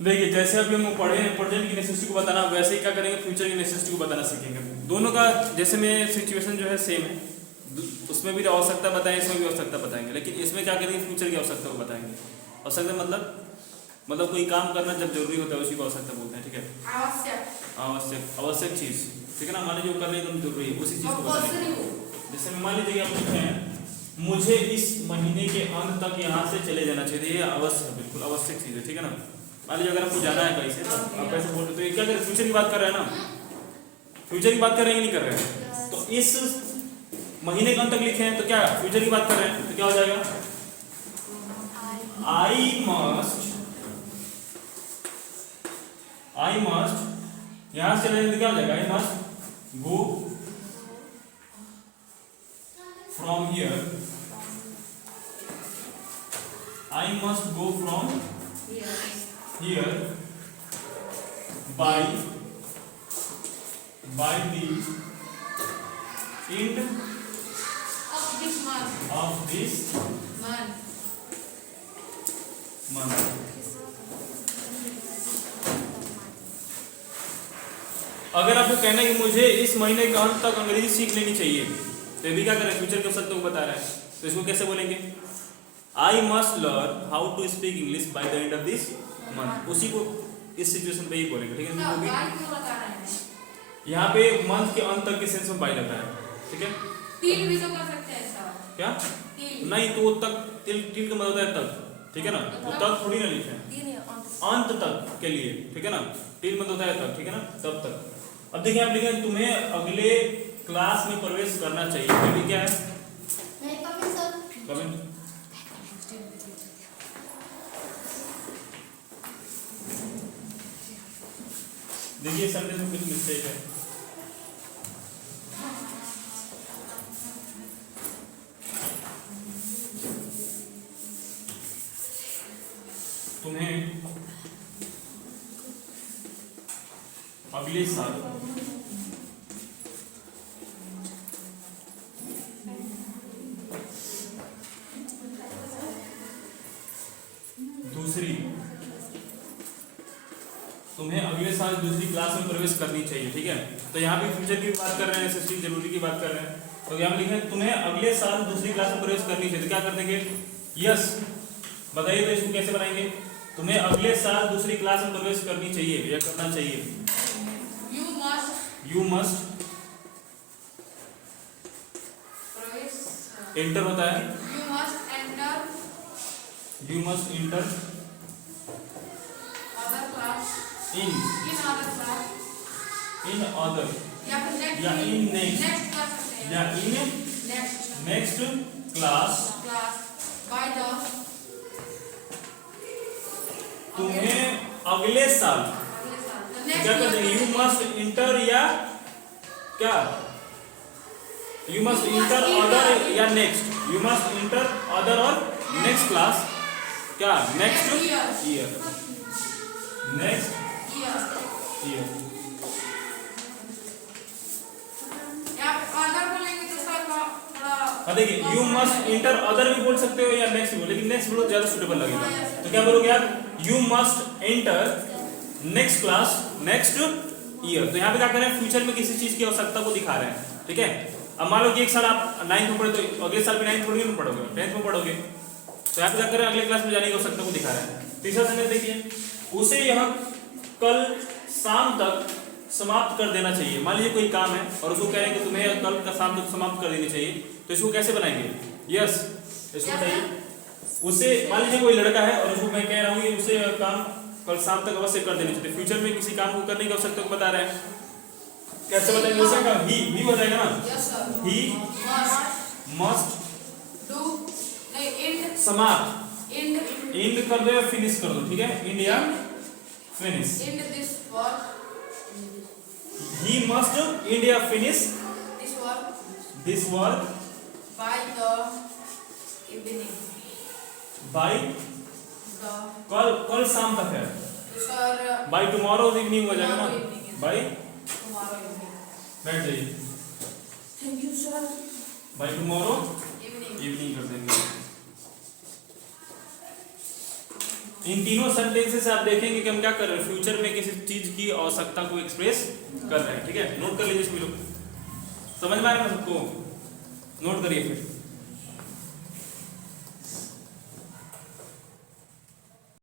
देखिए जैसे अभी हम पढ़े प्रेजेंट की नेसेसिटी को बताना, वैसे ही क्या करेंगे फ्यूचर की नेसेसिटी को बताना सीखेंगे। दोनों का जैसे में सिचुएशन जो है सेम है, उसमें भी आवश्यकता बताएंगे, इसमें भी आवश्यकता बताएंगे, लेकिन इसमें क्या करेंगे फ्यूचर की आवश्यकता को बताएंगे। आवश्यकता मतलब कोई काम करना जब जरूरी होता है उसी को आवश्यकता बोलते हैं, ठीक है। आवश्यक चीज, ठीक है ना। मान लीजिए वो करना एकदम जरूरी है, उसी चीज को बताएंगे। जैसे मान लीजिए आप लिखे हैं मुझे इस महीने के अंत तक यहाँ से चले जाना चाहिए, ये अवश्य है, बिल्कुल आवश्यक चीज है, ठीक है ना। मान लीजिए अगर आपको जाना है कहीं से तो आप कैसे बोल रहे, तो ये क्या करें, फ्यूचर की बात कर रहे हैं ना, फ्यूचर की बात कर रहे हैं कि नहीं कर रहे हैं। तो इस महीने के अंत तक लिखे हैं तो क्या फ्यूचर की बात कर रहे हैं, तो क्या हो जाएगा आई मस्ट यहां से चले जाएंगे तो क्या हो जाएगा, I must go from here, I must go from here by the end of this month. अगर आपको कहना है कि मुझे इस महीने के अंत तक अंग्रेजी सीख लेनी चाहिए, तो ये भी क्या करें, फ्यूचर के शब्दों को बता रहा है, तो इसको कैसे बोलेंगे, I must learn how to speak English by the end of this month. उसी को इस सिचुएशन पे ही बोलेंगे, ठीक है। यहाँ पे मंथ के अंत तक के सेंस में बाई लग रहा है, ठीक है। टिल भी तो कर सकते हैं ऐसा, क्या टिल नहीं, तो तक टिल का मतलब होता है तक, ठीक है ना। वो तक थोड़ी ना लिखे, अंत तक के लिए, ठीक है ना। टिल मतलब होता है तक, ठीक है ना, तब तक। अब देखिए आप लिखे तुम्हें अगले क्लास में प्रवेश करना चाहिए, अभी क्या है कमेंट। देखिए सेंटेंस में कुछ मिस्टेक है, तुम्हें अगले साल दूसरी क्लास में प्रवेश करनी चाहिए, ठीक है। तो यहाँ पे फ्यूचर की बात कर रहे हैं, नेसेसिटी जरूरी की बात कर रहे हैं, तो यहाँ लिखे तुम्हें अगले साल दूसरी क्लास में प्रवेश करनी चाहिए, तो क्या कर देंगे, यस। बताइए तो इसको कैसे बनाएंगे, तुम्हें अगले साल दूसरी क्लास में प्रवेश करनी चाहिए या करना चाहिए। यू मस्ट एंटर होता है, you must enter in other या इन नेक्स्ट क्लास तुम्हें अगले साल क्या कर देंगे, यू मस्ट इंटर या क्या, यू मस्ट इंटर अदर या next, you must inter other और नेक्स्ट क्लास, क्या नेक्स्ट ईयर, नेक्स्ट ईयर। देखिए यू मस्ट इंटर अदर भी बोल सकते हो या नेक्स्ट भी, लेकिन नेक्स्ट बोलो ज्यादा सुटेबल लगेगा, तो क्या बोलोगे आप, you must enter next class next year. तो यहाँ पे क्या कर रहे हैं, फ्यूचर में किसी चीज की आवश्यकता को दिखा रहे हैं, ठीक है। अब मान लो कि एक साल आप 9th में पढ़े तो अगले साल भी 9th पढ़ोगे में पढ़ोगे 10th में पढ़ोगे, तो यहाँ पे क्या कर रहे हैं, अगले क्लास में जाने की आवश्यकता को दिखा रहे हैं। तीसरा सेंटेंस देखिए, उसे यह कल शाम तक समाप्त कर देना चाहिए। मान लीजिए कोई काम है और उसको कह रहे हैं कि तुम्हें कल का शाम तक समाप्त कर देनी चाहिए, तो इसको कैसे बनाएंगे, यस। इसको बताइए, उसे मान लीजिए कोई लड़का है और उसको मैं कह रहा हूँ कि उसे काम कल शाम तक अवश्य कर देनी चाहिए, फ्यूचर में किसी काम को करने की आवश्यकता को बता रहे हैं, कैसे बताएंगे, उसे का ही हो जाएगा ना, ही मस्ट डू समाप्त, एंड कर दो या फिनिश कर दो, ठीक है, एंड या फिनिश, he must end या finish this work by the evening, by कल शाम तक है, by tomorrow evening हो जाएगा ना, by tomorrow evening, बैठ जाइए, thank you sir, by tomorrow evening कर देंगे। इन तीनों सेंटेंसेस से आप देखेंगे कि हम क्या कर रहे हैं, फ्यूचर में किसी चीज की आवश्यकता को एक्सप्रेस कर रहे हैं। ठीक है, नोट कर लीजिए सभी लोग, समझ में आ रहा है ना सबको, नोट करिए फिर।